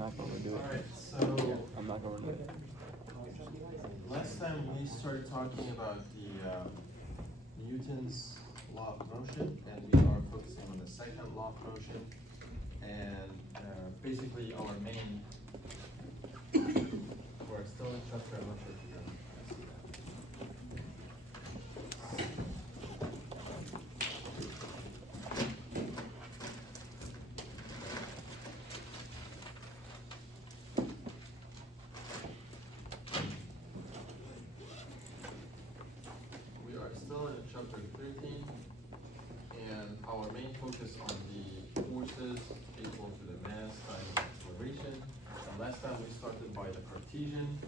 not going to do it. Alright, so I'm not going to do it. last time we started talking about the Newton's law of motion, and we are focusing on the second law of motion, and basically our main, we're still in chapter, I'm not sure if you're gonna see that. We are still in chapter 13, and our main focus on the forces equal to the mass times acceleration. And last time we started by the Cartesian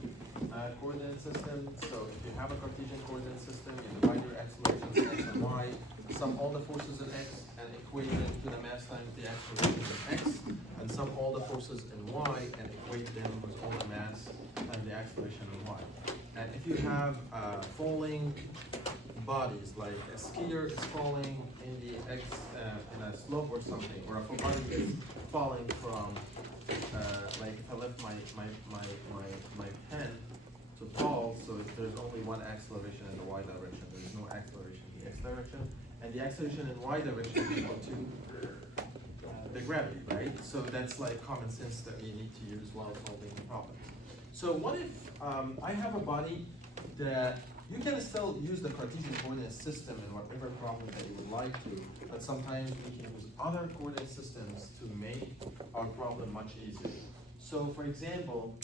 coordinate system. So if you have a Cartesian coordinate system, you divide your acceleration in x and y, sum all the forces in x, and equate them to the mass times the acceleration in x, and sum all the forces in y, and equate them with all the mass and the acceleration in y. And if you have falling bodies, like a skier is falling in the x in a slope or something, or if a body is falling from like if I left my pen to fall, so there's only one acceleration in the y direction, there is no acceleration in the x direction, and the acceleration in y direction is equal to the gravity, right? So that's like common sense that we need to use while solving the problem. So what if I have a body that you can still use the Cartesian coordinate system in whatever problem that you would like to, but sometimes we can use other coordinate systems to make our problem much easier. So for example,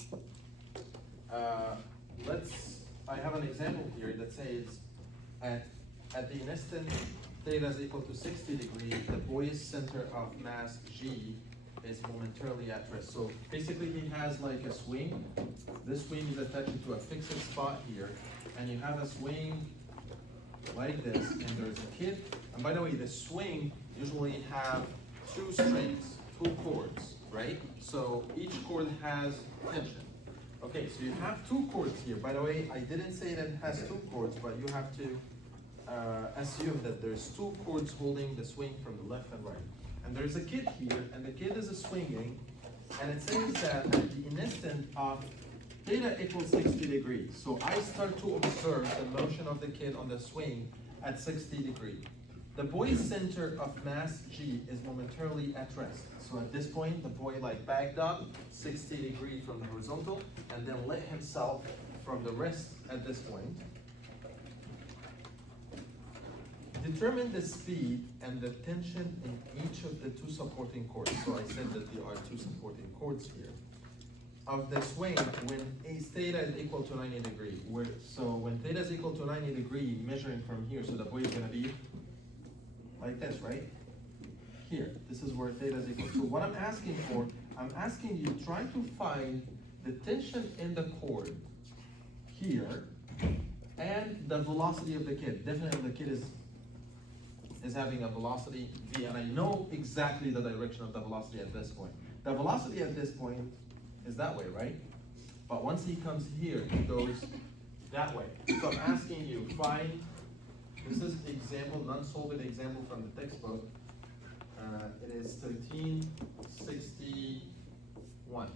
I have an example here that says at the instant theta is equal to 60 degrees, the boy's center of mass G is momentarily at rest. So basically he has like a swing. This swing is attached to a fixed spot here, and you have a swing like this, and there's a kid. And by the way, the swing usually have two strings, two chords, right? So each chord has tension. Okay, so you have two chords here. By the way, I didn't say that it has two chords, but you have to assume that there's two chords holding the swing from the left and right. And there's a kid here, and the kid is swinging, and it says that at the instant of theta equals 60 degrees. So I start to observe the motion of the kid on the swing at 60 degrees. The boy's center of mass G is momentarily at rest. So at this point, the boy like backed up 60 degrees from the horizontal, and then let himself from the rest at this point. Determine the speed and the tension in each of the two supporting chords. So I said that there are two supporting chords here. Of the swing when theta is equal to 90 degrees. So when theta is equal to 90 degrees, measuring from here, so the boy is going to be like this, right? Here, this is where theta is equal. So what I'm asking for, I'm asking you try to find the tension in the chord here and the velocity of the kid. Definitely the kid is having a velocity v, and I know exactly the direction of the velocity at this point. The velocity at this point is that way, right? But once he comes here, he goes that way. So I'm asking you, find, this is example, non-solved example from the textbook. It is 1361.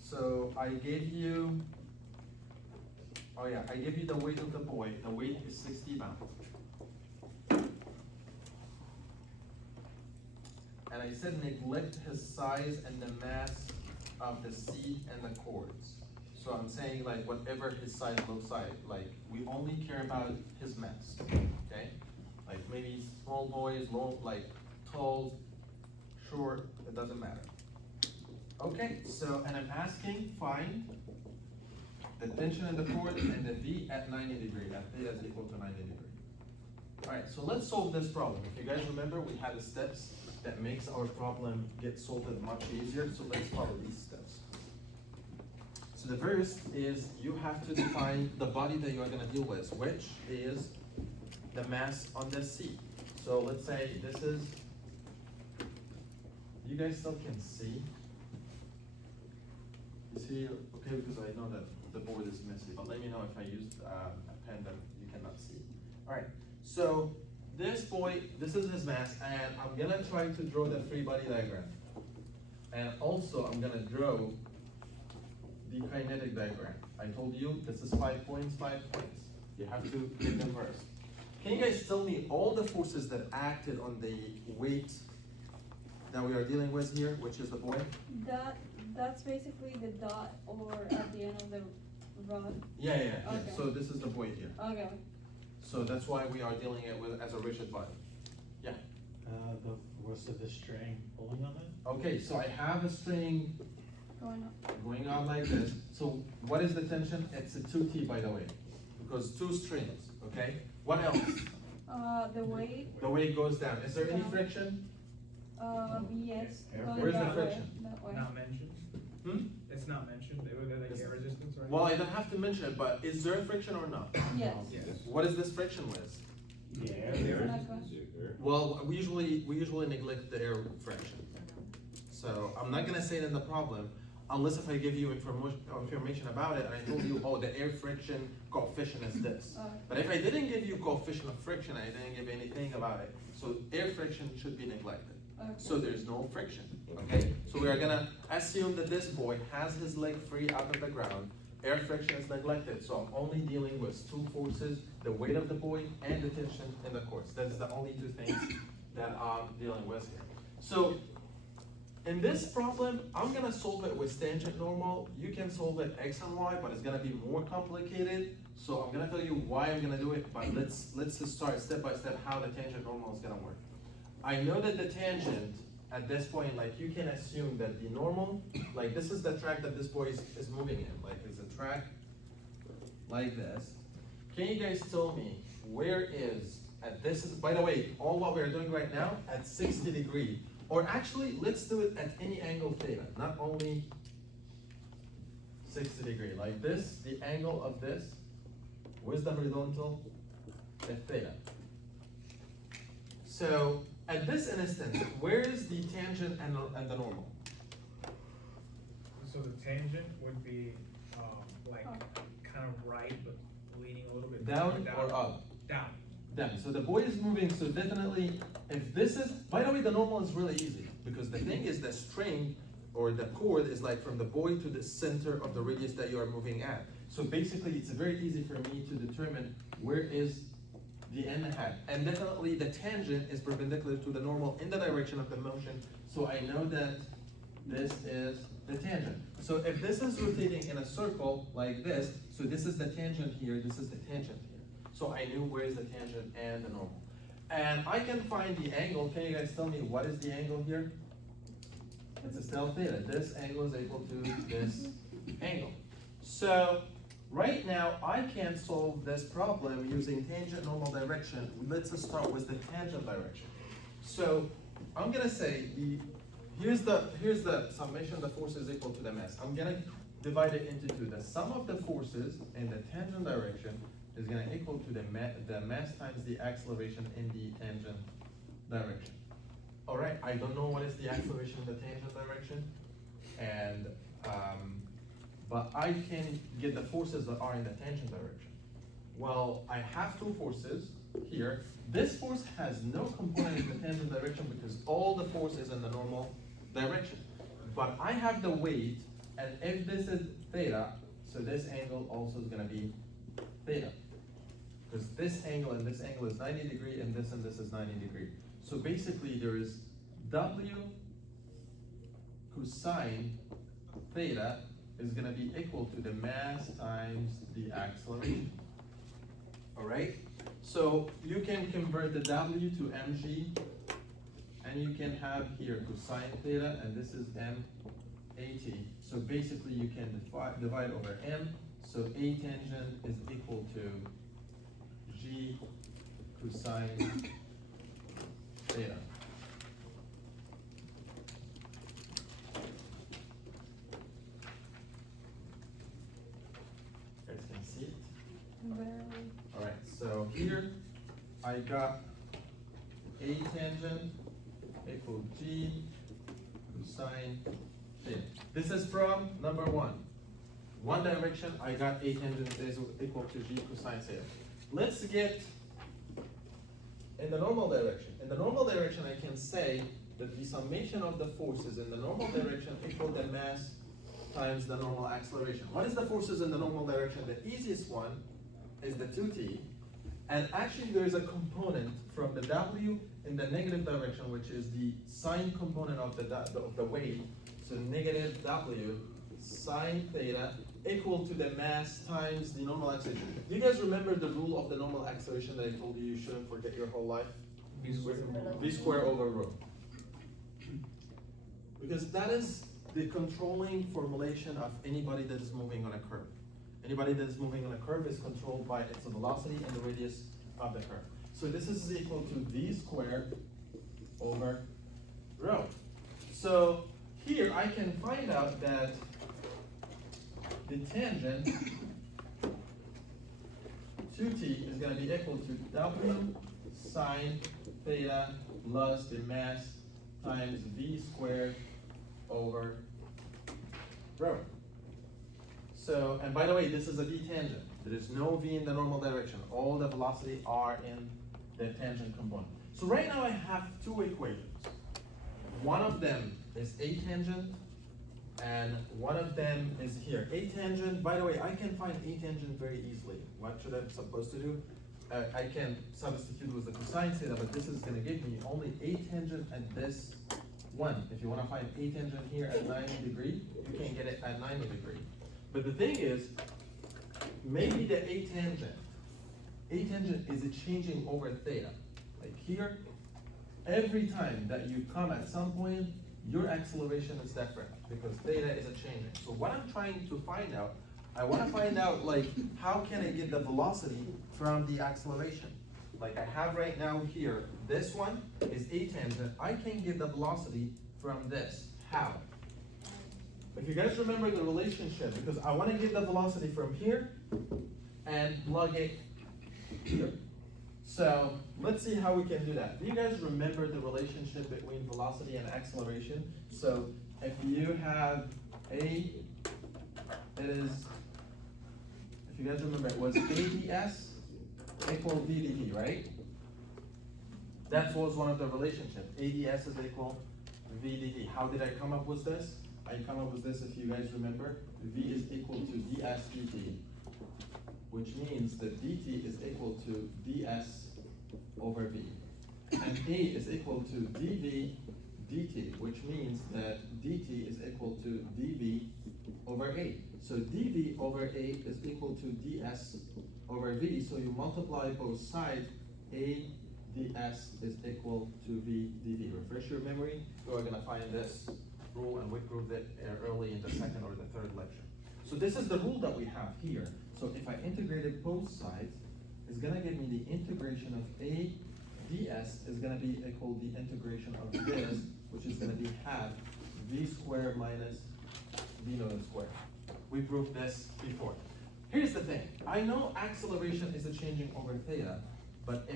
So I gave you, I gave you the weight of the boy. The weight is 60 pounds. And I said neglect his size and the mass of the seat and the chords. So I'm saying like whatever his size looks like we only care about his mass, okay? Like maybe small boys, long, like tall, short, it doesn't matter. Okay, so, and I'm asking, find the tension in the chord and the V at 90 degrees, at theta is equal to 90 degrees. All right, so let's solve this problem. If you guys remember, we had the steps that makes our problem get solved much easier, so let's follow these steps. So the first is you have to define the body that you are going to deal with, which is the mass on the seat. So let's say this is, you guys still can see? You see, okay, because I know that the board is messy, but let me know if I use a pen that you cannot see. All right, so this boy, this is his mass, and I'm gonna try to draw the free body diagram. And also, I'm gonna draw the kinetic diagram. I told you this is 5 points, 5 points. You have to get them first. Can you guys tell me all the forces that acted on the weight that we are dealing with here, which is the boy? That's basically the dot or at the end of the rod. Yeah. Okay. So this is the boy here. Okay. So that's why we are dealing it with as a rigid body. Yeah. The force of the string pulling on it? Okay, so I have a string Going up. going on like this. So what is the tension? It's a 2T, by the way, because 2 strings, okay? What else? The weight, The weight goes down. Is there any friction? yes. going Where's the that way, friction? that way. Not mentioned? Hmm? It's not mentioned, whether they air resistance or? Well, I don't have to mention it, but is there friction or not? Yes. Yes. What is this friction with? Yeah. It's not going- Well, we usually neglect the air friction. So I'm not gonna say it in the problem unless if I give you information about it and I told you, oh, the air friction coefficient is this. Okay. But if I didn't give you coefficient of friction, I didn't give anything about it. So air friction should be neglected. Okay. So there's no friction, okay? So we are gonna assume that this boy has his leg free out of the ground. Air friction is neglected, so I'm only dealing with 2 forces, the weight of the boy and the tension in the course. That's the only 2 things that I'm dealing with here. So in this problem, I'm gonna solve it with tangent normal. You can solve it X and Y, but it's gonna be more complicated. So I'm gonna tell you why I'm gonna do it, but let's just start step by step how the tangent normal is gonna work. I know that the tangent at this point, like you can assume that the normal, like this is the track that this boy is moving in, like it's a track like this. Can you guys tell me where is, at this is, by the way, all what we're doing right now at 60 degree, or actually let's do it at any angle theta, not only 60 degree, like this, the angle of this, where's the horizontal? At theta. So at this instance, where is the tangent and the normal? So the tangent would be, like, Oh. kind of right, but leaning a little bit. Down or up? Down. Down. So the boy is moving, so definitely, if this is, by the way, the normal is really easy, because the thing is the string or the cord is like from the boy to the center of the radius that you are moving at. So basically, it's very easy for me to determine where is the n hat. And definitely the tangent is perpendicular to the normal in the direction of the motion, so I know that this is the tangent. So if this is rotating in a circle like this, so this is the tangent here, this is the tangent here. So I knew where is the tangent and the normal. And I can find the angle. Can you guys tell me what is the angle here? It's a still theta. This angle is equal to this angle. So right now I can solve this problem using tangent normal direction. Let's just start with the tangent direction. So I'm gonna say here's the summation of the forces equal to the mass. I'm gonna divide it into 2. The sum of the forces in the tangent direction is gonna equal to the mass times the acceleration in the tangent direction. All right, I don't know what is the acceleration in the tangent direction, and but I can get the forces that are in the tangent direction. Well, I have 2 forces here. This force has no component in the tangent direction because all the force is in the normal direction. But I have the weight, and if this is theta, so this angle also is gonna be theta. Because this angle and this angle is 90 degree, and this is 90 degree. So basically there is W cosine theta is gonna be equal to the mass times the acceleration. All right? So you can convert the W to mg, and you can have here cosine theta, and this is m/at. So basically you can divide over m, so A tangent is equal to g cosine theta. You guys can see it? Barely. Alright, so here I got A tangent equal G cosine theta. This is from number 1. One direction, I got A tangent is equal to G cosine theta. Let's get in the normal direction. In the normal direction, I can say that the summation of the forces in the normal direction equal the mass times the normal acceleration. What is the forces in the normal direction? The easiest one is the 2t, and actually there is a component from the w in the negative direction, which is the sine component of the weight, so negative w sine theta equal to the mass times the normal acceleration. Do you guys remember the rule of the normal acceleration that I told you shouldn't forget your whole life? V square over rho. Because that is the controlling formulation of anybody that is moving on a curve. Anybody that is moving on a curve is controlled by its velocity and the radius of the curve. So this is equal to v squared over rho. So here I can find out that the tangent 2t is going to be equal to w sine theta plus the mass times v squared over rho. So, and by the way, this is a v tangent. There is no v in the normal direction. All the velocity are in the tangent component. So right now I have two equations. One of them is a tangent, and one of them is here. A tangent, by the way, I can find a tangent very easily. What should I supposed to do? I can substitute with the cosine theta, but this is going to give me only a tangent at this one. If you want to find a tangent here at 90 degrees, you can get it at 90 degrees. But the thing is, maybe the a tangent is changing over theta. Like here, every time that you come at some point, your acceleration is different because theta is changing. So what I'm trying to find out, I want to find out like how can I get the velocity from the acceleration? Like I have right now here, this one is a tangent. I can get the velocity from this. How? If you guys remember the relationship, because I want to get the velocity from here and plug it here. So let's see how we can do that. Do you guys remember the relationship between velocity and acceleration? So if you have a, it is, if you guys remember, it was ADS equal VDT, right? That was one of the relationships. ADS is equal VDT. How did I come up with this? I come up with this, if you guys remember, V is equal to ds dt, which means that dt is equal to ds over v. And A is equal to dv dt, which means that dt is equal to dv over A. So dv over A is equal to ds over v, so you multiply both sides, A ds is equal to v dv. Refresh your memory, we're going to find this rule, and we proved it early in the second or the third lecture. So this is the rule that we have here. So if I integrated both sides, it's going to give me the integration of A ds is going to be equal to the integration of this, which is going to be half v squared minus v naught squared. We proved this before. Here's the thing. I know acceleration is changing over theta, but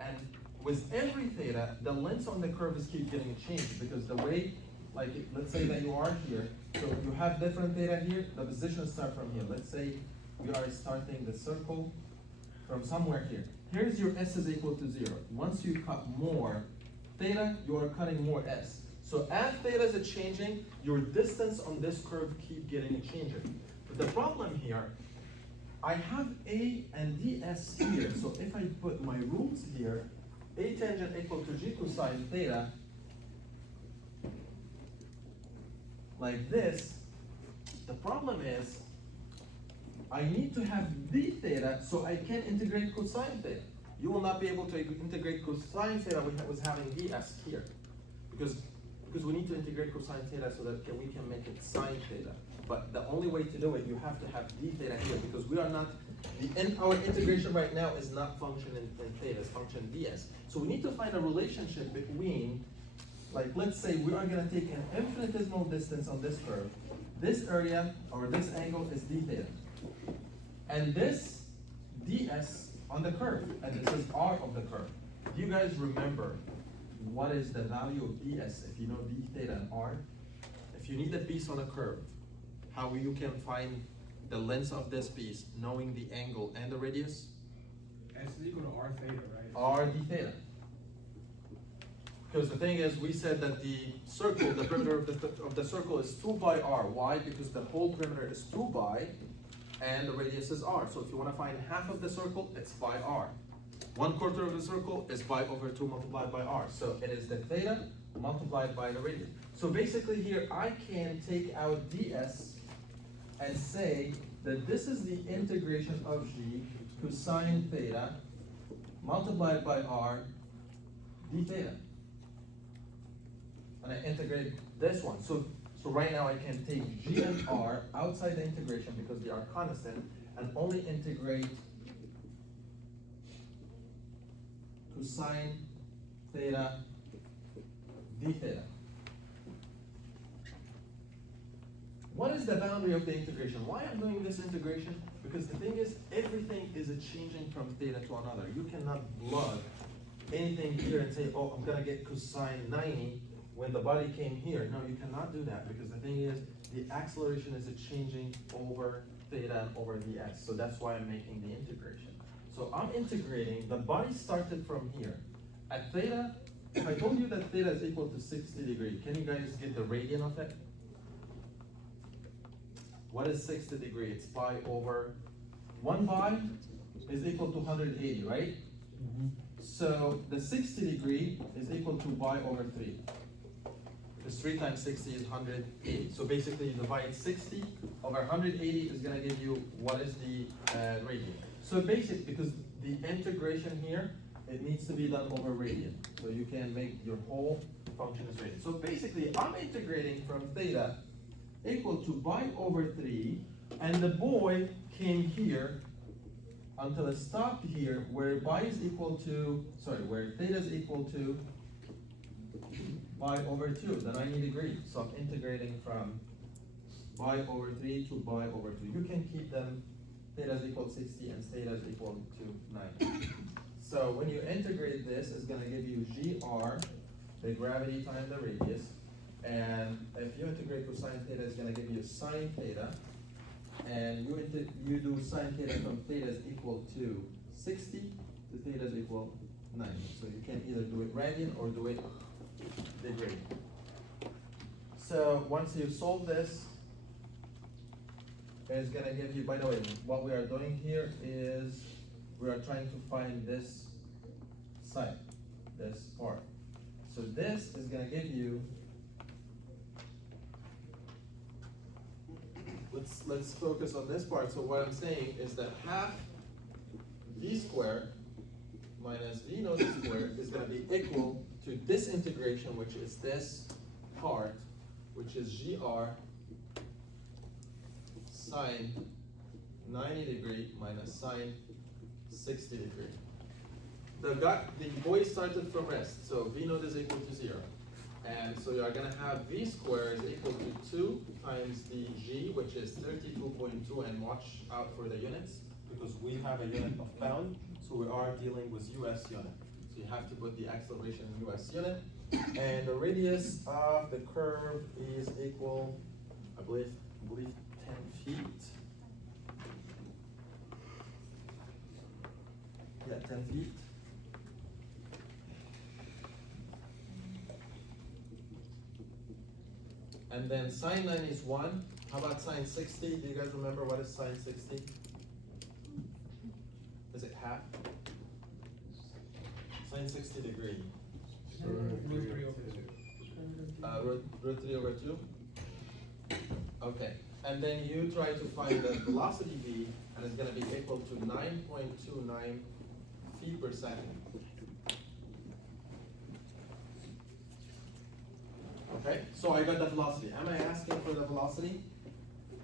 and with every theta, the lengths on the curve is keep getting changed because the way, like let's say that you are here, so you have different theta here, the positions start from here. Let's say we are starting the circle from somewhere here. Here's your s is equal to 0. Once you cut more theta, you are cutting more s. So as theta is changing, your distance on this curve keep getting changing. But the problem here, I have A and ds here, so if I put my rules here, A tangent equal to g cosine theta, like this, the problem is, I need to have d theta so I can integrate cosine theta. You will not be able to integrate cosine theta with having ds here, because we need to integrate cosine theta so that we can make it sine theta. But the only way to do it, you have to have d theta here, because we are not, our integration right now is not function in theta, it's function ds. So we need to find a relationship between, like let's say we are going to take an infinitesimal distance on this curve. This area, or this angle is d theta. And this ds on the curve, and this is r of the curve. Do you guys remember what is the value of ds if you know d theta and r? If you need a piece on a curve, how you can find the length of this piece knowing the angle and the radius? S is equal to r theta, right? R d theta. Because the thing is, we said that the circle, the perimeter of the circle is 2 by r. Why? Because the whole perimeter is 2 by, and the radius is r. So if you want to find half of the circle, it's by r. 1/4 of the circle is pi over 2 multiplied by r. So it is the theta multiplied by the radius. So basically here, I can take out ds and say that this is the integration of g cosine theta multiplied by r d theta. And I integrate this one. So right now I can take g and r outside the integration because they are constant and only integrate cosine theta d theta. What is the boundary of the integration? Why I'm doing this integration? Because the thing is, everything is changing from theta to another. You cannot plug anything here and say, oh, I'm gonna get cosine 90 when the body came here. No, you cannot do that because the thing is, the acceleration is changing over theta and over ds. So that's why I'm making the integration. So I'm integrating, the body started from here. At theta, if I told you that theta is equal to 60 degrees, can you guys get the radian of it? What is 60 degrees? It's pi over 1 pi is equal to 180, right? So the 60 degree is equal to pi over 3. Because 3 times 60 is 180. So basically you divide 60 over 180 is gonna give you what is the radian. So basically, because the integration here, it needs to be done over radian. So you can make your whole function as radian. So basically I'm integrating from theta equal to pi over 3, and the boy came here until it stopped here where pi is equal to, where theta is equal to pi over 2, the 90 degrees. So I'm integrating from pi over 3 to pi over 2. You can keep them, theta is equal to 60 and theta is equal to 90. So when you integrate this, it's going to give you gr, the gravity times the radius. And if you integrate cosine theta, it's going to give you sine theta. And you do sine theta from theta is equal to 60 to theta is equal 90. So you can either do it radian or do it degree. So once you solve this, it's going to give you, by the way, what we are doing here is we are trying to find this side, this part. So this is going to give you, let's focus on this part. So what I'm saying is that half v squared minus v naught squared is going to be equal to this integration, which is this part, which is gr sine 90 degree minus sine 60 degree. The boy started from rest, so v naught is equal to 0. And so you are going to have v squared is equal to 2 times the g, which is 32.2, and watch out for the units, because we have a unit of pound, so we are dealing with US unit. So you have to put the acceleration in US unit. And the radius of the curve is equal, I believe 10 feet. Yeah, 10 feet. And then sine 90 is 1. How about sine 60? Do you guys remember what is sine 60? Is it half? Sine 60 degree. Root 3 over 2. Root 3 over 2? Okay. And then you try to find the velocity v, and it's going to be equal to 9.29 feet per second. Okay, so I got the velocity. Am I asking for the velocity?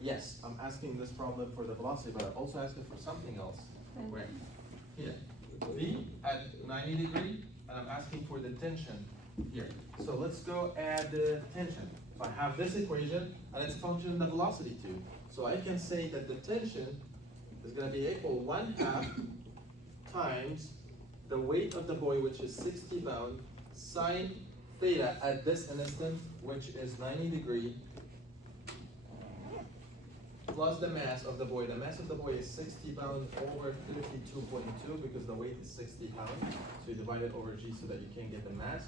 Yes, I'm asking this problem for the velocity, but I'm also asking for something else. Where? Here. V at 90 degree, and I'm asking for the tension here. So let's go add the tension. So I have this equation, and it's a function of the velocity too. So I can say that the tension is going to be equal 1/2 times the weight of the boy, which is 60 pounds, sine theta at this instant, which is 90 degree, plus the mass of the boy. The mass of the boy is 60 pounds over 32.2 because the weight is 60 pounds. So you divide it over g so that you can get the mass.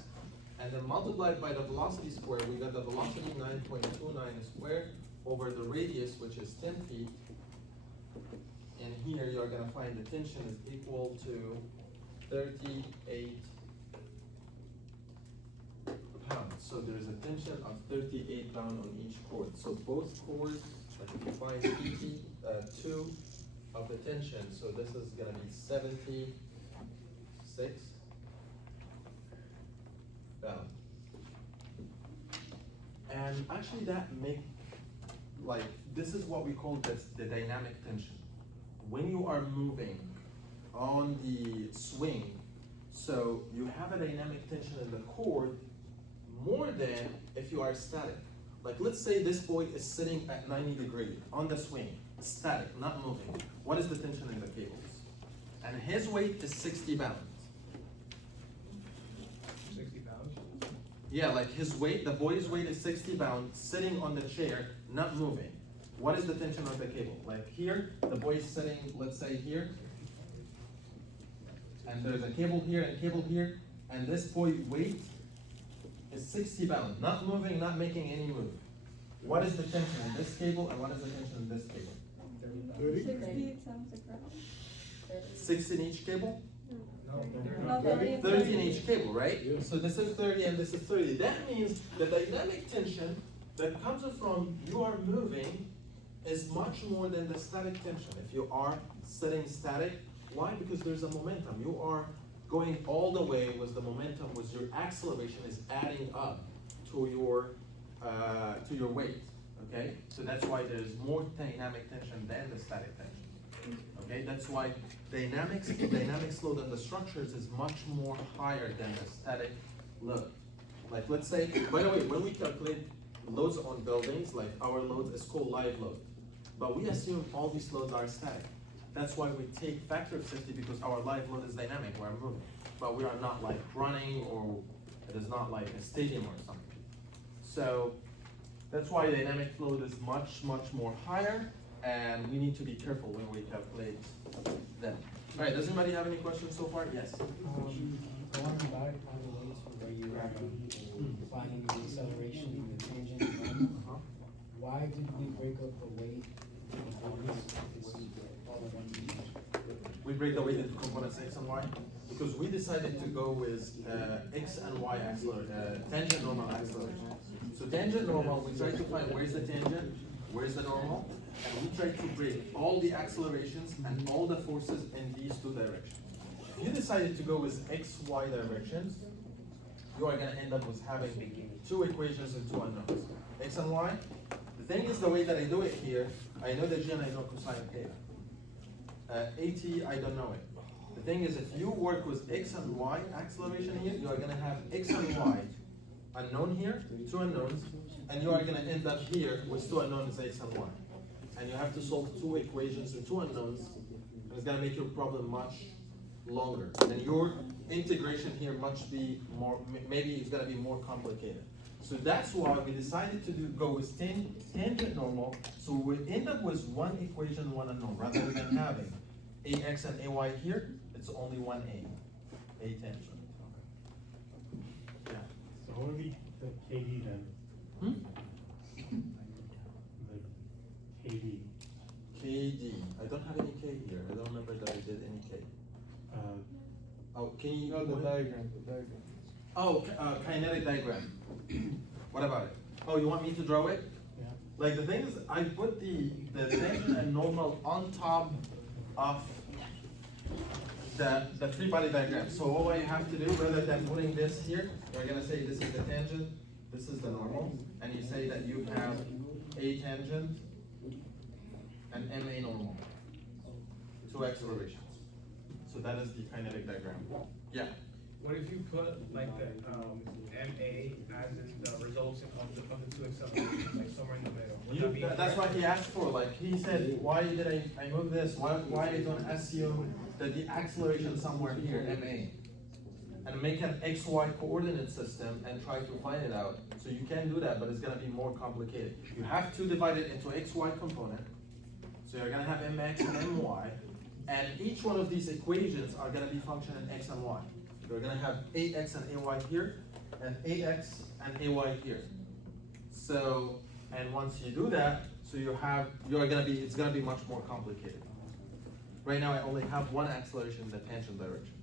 and then multiplied by the velocity square, we got the velocity 9.29 squared over the radius, which is 10 feet. And here you're gonna find the tension is equal to 38 pounds. So there's a tension of 38 pounds on each cord. So both cords, like if you find PT2 of the tension, so this is gonna be 76 pounds. And actually that this is what we call the dynamic tension. When you are moving on the swing, so you have a dynamic tension in the cord more than if you are static. Like let's say this boy is sitting at 90 degrees on the swing, static, not moving. What is the tension in the cables? And his weight is 60 pounds. 60 pounds? Yeah, like his weight, the boy's weight is 60 pounds, sitting on the chair, not moving. What is the tension of the cable? Like here, the boy is sitting, let's say here, and there's a cable here and a cable here, and this boy's weight is 60 pounds, not moving, not making any move. What is the tension in this cable and what is the tension in this cable? 60 sounds like that. 6 in each cable? No, No, 30. 30 in each cable, right? So this is 30 and this is 30. That means the dynamic tension that comes from you are moving is much more than the static tension. If you are sitting static, why? Because there's a momentum. You are going all the way with the momentum, with your acceleration is adding up to your weight. Okay, so that's why there's more dynamic tension than the static tension. Okay, that's why dynamic load on the structures is much more higher than the static load. Like let's say, by the way, when we calculate loads on buildings, like our load is called live load, but we assume all these loads are static. That's why we take factor of safety, because our live load is dynamic, we're moving. But we are not like running, or it is not like a stadium or something. So that's why dynamic load is much more higher, and we need to be careful when we calculate them. All right, does anybody have any questions so far? Yes. Going back on the way to where you have defining the acceleration and the tangent and normal, why did we break up the weight components if it's all in one piece? We break the weight into components X and Y because we decided to go with X and Y tangent normal acceleration. So tangent normal, we try to find where's the tangent, where's the normal, and we try to break all the accelerations and all the forces in these two directions. If you decided to go with X, Y directions, you are going to end up with having two equations and two unknowns. X and Y. The thing is, the way that I do it here, I know the G and I know cosine theta. AT, I don't know it. The thing is, if you work with X and Y acceleration here, you are going to have X and Y unknown here, two unknowns, and you are going to end up here with two unknowns, X and Y. And you have to solve two equations with two unknowns, and it's going to make your problem much longer. And your integration here maybe it's going to be more complicated. So that's why we decided to go with tangent normal, so we end up with one equation, one unknown, rather than having AX and AY here, it's only one A tangent. Yeah. So what would be the KD then? The KD. KD, I don't have any K here, I don't remember that I did any K. Oh, can you? No, the diagram. Oh, kinetic diagram. What about it? Oh, you want me to draw it? Yeah. Like the thing is, I put the tangent and normal on top of the free body diagram. So all I have to do, rather than putting this here, you're gonna say this is the tangent, this is the normal, and you say that you have A tangent and MA normal. Two accelerations. So that is the kinetic diagram. Yeah. What if you put like the MA as in the results of the two accelerations, like somewhere in the middle? Would that be That's correct? what he asked for. Like he said, why did I move this? Why I don't assume that the acceleration somewhere here, MA, and make an XY coordinate system and try to find it out. So you can do that, but it's gonna be more complicated. You have to divide it into XY component. So you're gonna have MX and MY, and each one of these equations are gonna be function in X and Y. You're gonna have AX and AY here, an AX and AY here. So, and once you do that, so it's gonna be much more complicated. Right now I only have one acceleration in the tangent direction.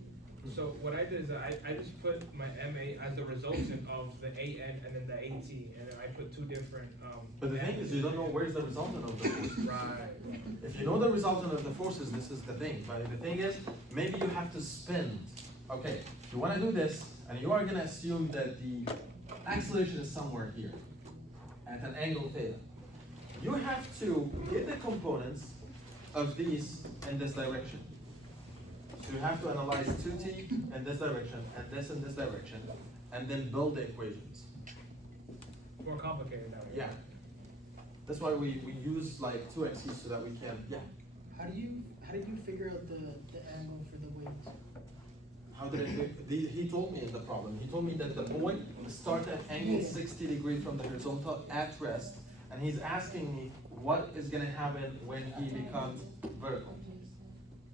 So what I did is I just put my MA as the resultant of the AN and then the AT, and then I put two different, But the thing is, you don't know where's the resultant of the forces. Right. If you know the resultant of the forces, this is the thing. But the thing is, maybe you have to spin. Okay, you wanna do this, and you are gonna assume that the acceleration is somewhere here, at an angle theta. You have to get the components of these in this direction. So you have to analyze 2t in this direction, and this in this direction, and then build the equations. More complicated that way. Yeah. That's why we use like 2x's so that we can, yeah. How do you figure out the angle for the weight? How did he told me in the problem, he told me that the boy started at angle 60 degrees from the horizontal at rest, and he's asking me what is gonna happen when he becomes vertical.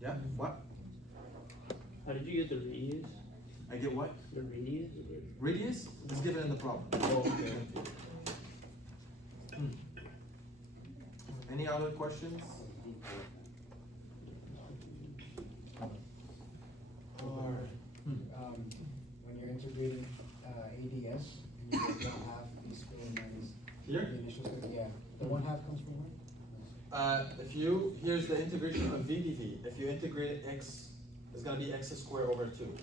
Yeah, what? How did you get the radius? I get what? The radius? Radius is given in the problem. Oh, okay. Any other questions? When you're integrating, ADS, and you get 1/2 B squared minus Here? the initial square, yeah, the 1/2 comes from where? Here's the integration of v dv. If you integrate x, it's gonna be x squared over 2.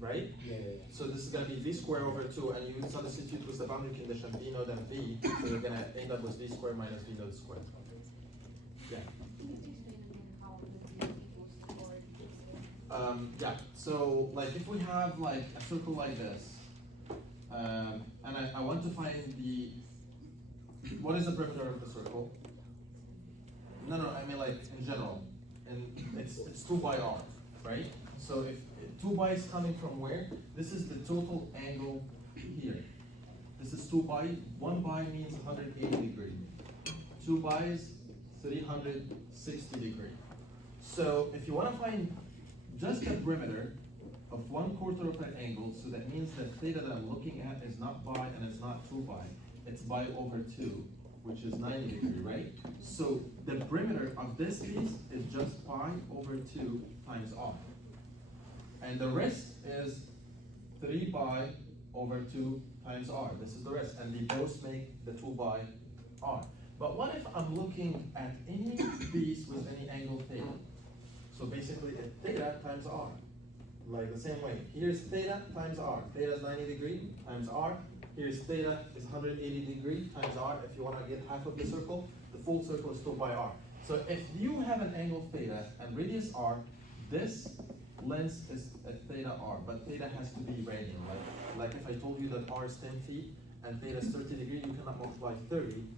Right? Yeah. So this is gonna be v squared over 2, and you substitute with the boundary condition v naught and v, so you're gonna end up with v squared minus v naught squared. Yeah. Yeah, so like if we have like a circle like this, and I want to find what is the perimeter of the circle? No, I mean like in general, and it's 2 by r, right? So if 2 by is coming from where? This is the total angle here. This is 2 by, 1 by means 180 degree. 2 by is 360 degree. So if you wanna find just the perimeter of 1/4 of an angle, so that means that theta that I'm looking at is not pi and it's not 2 pi, it's pi over 2, which is 90 degree, right? So the perimeter of this piece is just pi over 2 times r. And the rest is 3 pi over 2 times r. This is the rest, and they both make the 2 pi r. But what if I'm looking at any piece with any angle theta? So basically it's theta times r, like the same way. Here's theta times r. Theta is 90 degree times r. Here's theta is 180 degree times r. If you want to get half of the circle, the full circle is 2 pi r. So if you have an angle theta and radius r, this length is a theta r, but theta has to be radian. Like if I told you that r is 10 feet and theta is 30 degree, you cannot multiply 30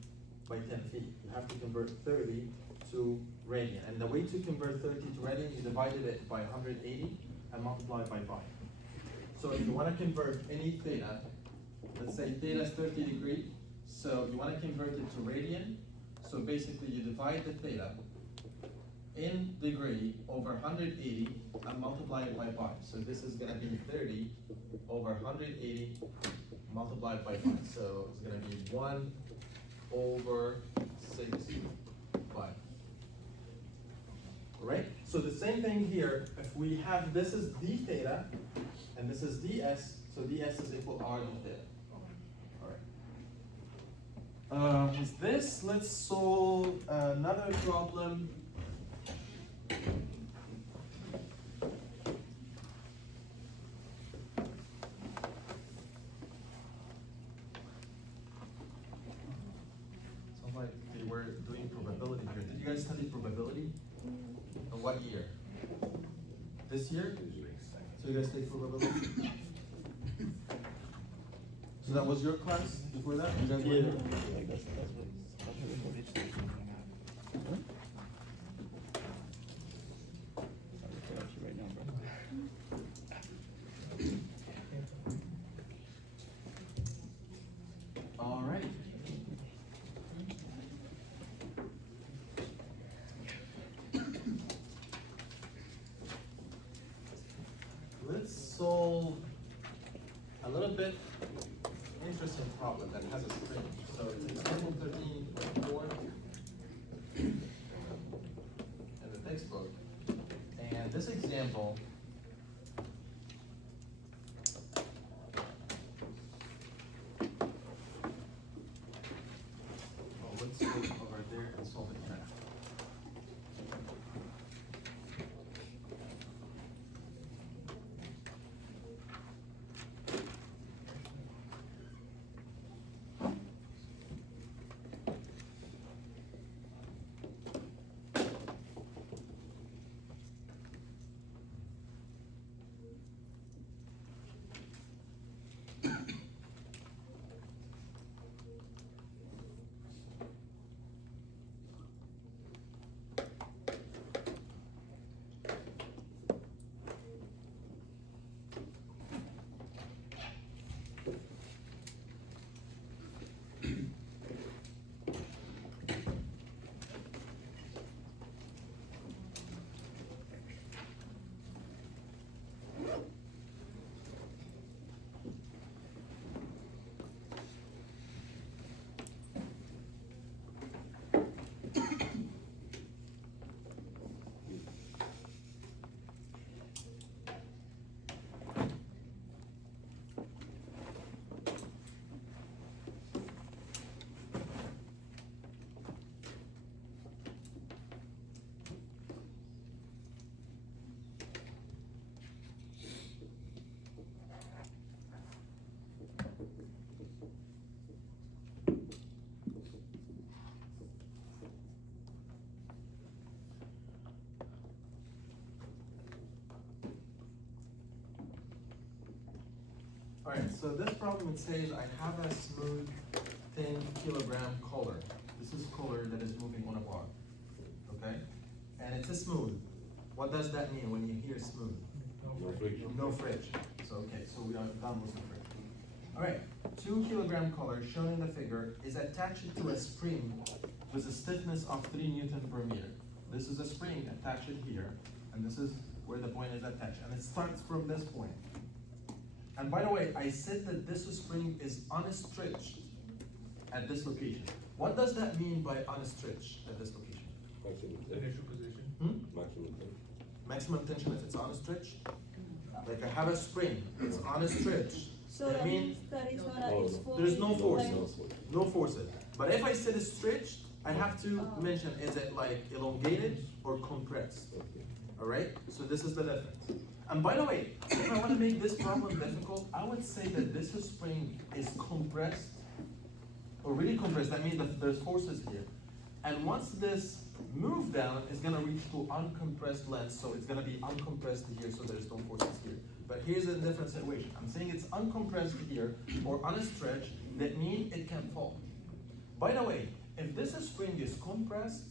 by 10 feet. You have to convert 30 to radian. And the way to convert 30 to radian, you divided it by 180 and multiply it by pi. So if you want to convert any theta, let's say theta is 30 degree, so you want to convert it to radian. So basically you divide the theta in degree over 180 and multiply it by pi. So this is going to be 30 over 180 multiplied by pi. So it's going to be 1 over 6 pi. Alright? So the same thing here, if we have, this is d theta, and this is ds, so ds is equal r d theta. Alright. With this, let's solve another problem. Sounds like they were doing probability here. Did you guys study probability? In what year? This year? So you guys take probability? So that was your class before that? You guys were there? All right. Let's solve a little bit example. Oh, let's go over there and solve it now. Alright, so this problem, it says I have a smooth 10 kilogram collar. This is collar that is moving on a bar, okay? And it's a smooth. What does that mean when you hear smooth? No friction. No friction. So, okay, so we are done with the friction. Alright, 2 kilogram collar shown in the figure is attached to a spring with a stiffness of 3 Newton per meter. This is a spring attached here, and this is where the point is attached, and it starts from this point. And by the way, I said that this spring is unstretched at this location. What does that mean by unstretched at this location? Maximum tension. Initial position. Maximum tension. Maximum tension if it's unstretched? Like I have a spring, it's unstretched. So That that mean means that it's not No, it's no. fully. There's no force. like- No forces. But if I said stretched, I have to Oh. mention, is it like elongated or compressed? Okay. Alright, so this is the difference. And by the way, if I want to make this problem difficult, I would say that this spring is compressed, or really compressed, I mean that there's forces here. And once this move down, it's gonna reach to uncompressed length, so it's gonna be uncompressed here, so there's no forces here. But here's a different situation. I'm saying it's uncompressed here, or unstretched, that means it can fall. By the way, if this spring is compressed,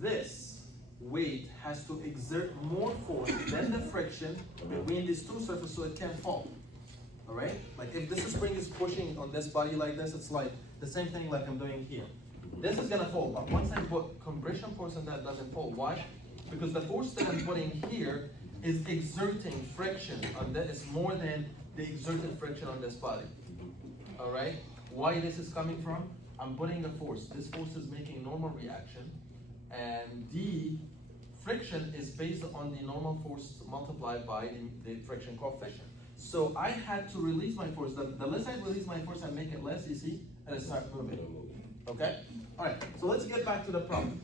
this weight has to exert more force than the friction between these two surfaces so it can fall. Alright? Like if this spring is pushing on this body like this, it's like the same thing like I'm doing here. This is gonna fall, but once I put compression force on that, doesn't fall. Why? Because the force that I'm putting here is exerting friction on that, it's more than the exerted friction on this body. Alright? Why this is coming from? I'm putting a force. This force is making normal reaction, and the friction is based on the normal force multiplied by the friction coefficient. So I had to release my force. The less I release my force, I make it less, you see, and it starts moving. Okay? Alright, so let's get back to the problem.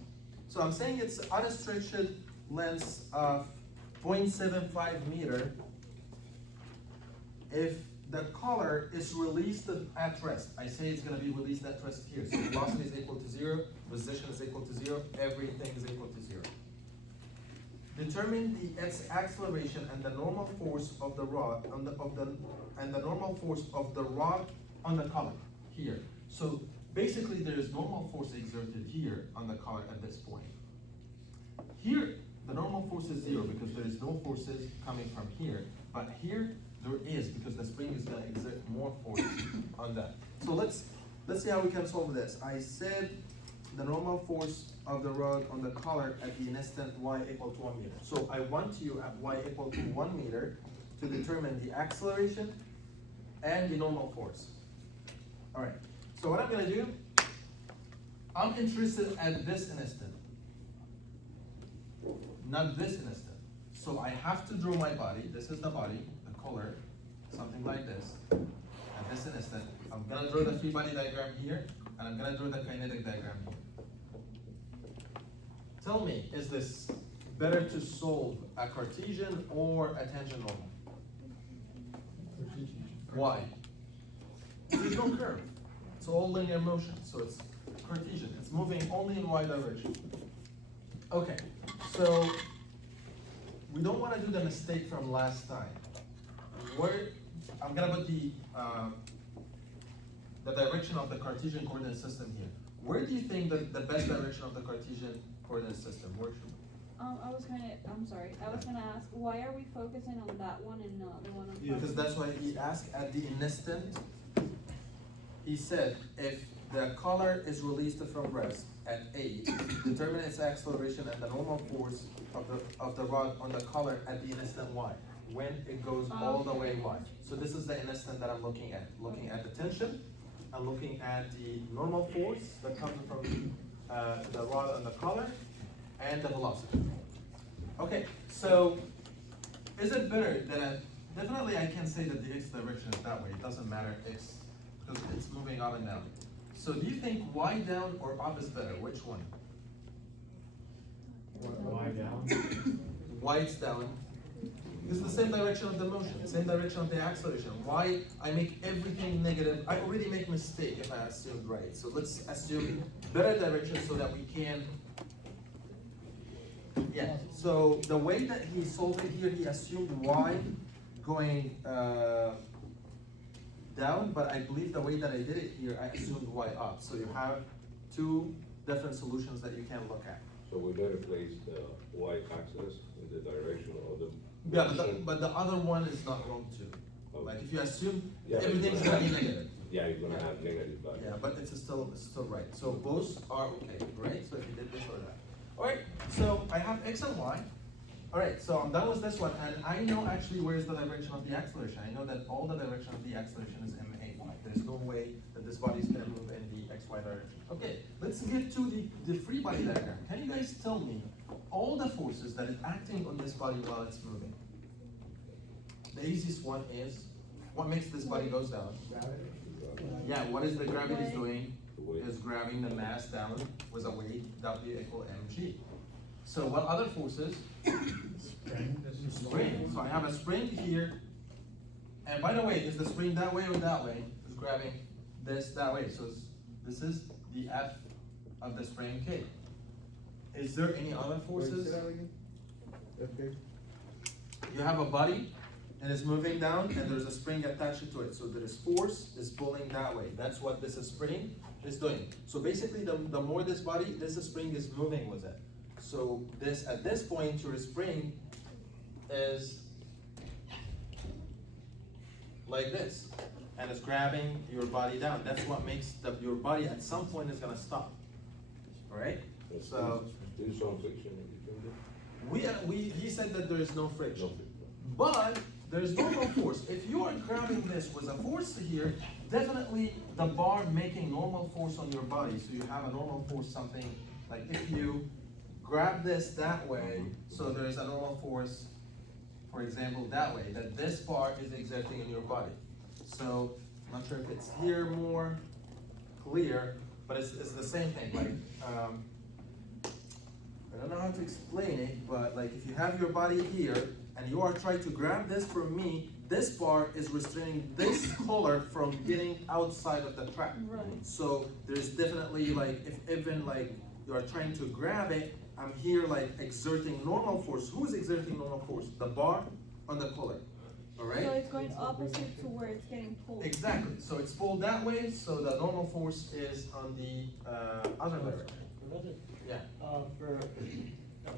So I'm saying it's unstretched length of 0.75 meter if the collar is released at rest. I say it's gonna be released at rest here. So velocity is equal to 0, position is equal to 0, everything is equal to 0. Determine its acceleration and the normal force of the rod and the normal force of the rod on the collar here. So basically there is normal force exerted here on the collar at this point. Here the normal force is 0 because there is no forces coming from here, but here there is because the spring is going to exert more force on that. So let's see how we can solve this. I said the normal force of the rod on the collar at the instant y equal to 1 meter. So I want you at y equal to 1 meter to determine the acceleration and the normal force. Alright, so what I'm going to do, I'm interested at this instant. not this instant. So I have to draw my body, this is the body, the color, something like this. At this instant, I'm gonna draw the free body diagram here, and I'm gonna draw the kinetic diagram here. Tell me, is this better to solve a Cartesian or a tangent normal? Why? There's no curve. It's all linear motion, so it's Cartesian. It's moving only in y direction. Okay, so we don't want to do the mistake from last time. I'm gonna put the direction of the Cartesian coordinate system here. Where do you think that the best direction of the Cartesian coordinate system? Where should I was gonna ask, why are we focusing on that one and not the one on top? Because that's why he asked at the instant. He said, if the color is released from rest at A, determine its acceleration and the normal force of the rod on the color at the instant Y, when it goes all the way Y. So this is the instant that I'm looking at the tension, I'm looking at the normal force that comes from the rod on the collar, and the velocity. Okay, so is it better that definitely I can say that the x direction is that way, it doesn't matter x, because it's moving up and down. So do you think y down or up is better? Which one? Y down? Y's down. This is the same direction of the motion, same direction of the acceleration. Why I make everything negative? I already make mistake if I assumed right. So let's assume better direction so that we can. Yeah. So the way that he solved it here, he assumed y going down, but I believe the way that I did it here, I assumed y up. So you have two different solutions that you can look at. So we better place the y-axis in the direction of the. Yeah, but the other one is not wrong too. Okay. Like if you assume Yeah, but everything's you're gonna be gonna have- negative. Yeah, you're gonna have negative value. Yeah, but it's still right. So both are okay, right? So if you did this or that. Alright, so I have x and y. Alright, so I'm done with this one, and I know actually where's the direction of the acceleration. I know that all the direction of the acceleration is ma y. There's no way that this body is gonna move in the xy direction. Okay, let's get to the free body diagram. Can you guys tell me all the forces that is acting on this body while it's moving? The easiest one is, what makes this body goes down? Yeah, what is the gravity doing? Is grabbing the mass down with a weight, W equal mg. So what other forces? Spring? Spring. So I have a spring here. And by the way, is the spring that way or that way? It's grabbing this that way. So this is the F of the spring K. Is there any other forces? You have a body and it's moving down and there's a spring attached to it. So there is force is pulling that way. That's what this spring is doing. So basically the more this spring is moving with it. So this at this point your spring is like this. And it's grabbing your body down. That's what makes your body at some point is gonna stop. Alright? So There's some friction in between he said that there is no friction. them. But there's normal force. If you are grabbing this with a force here, definitely the bar making normal force on your body. So you have a normal force, something like if you grab this that way, so there is a normal force, for example, that way, that this bar is exerting in your body. So I'm not sure if it's here more clear, but it's the same thing. Like I don't know how to explain it, but like if you have your body here and you are trying to grab this from me, this bar is restraining this collar from getting outside of the track. Right. So there's definitely like, if even like you are trying to grab it, I'm here like exerting normal force. Who is exerting normal force? The bar on the collar, all right? So it's going opposite to where it's getting pulled. Exactly, so it's pulled that way, so the normal force is on the other direction. Yeah.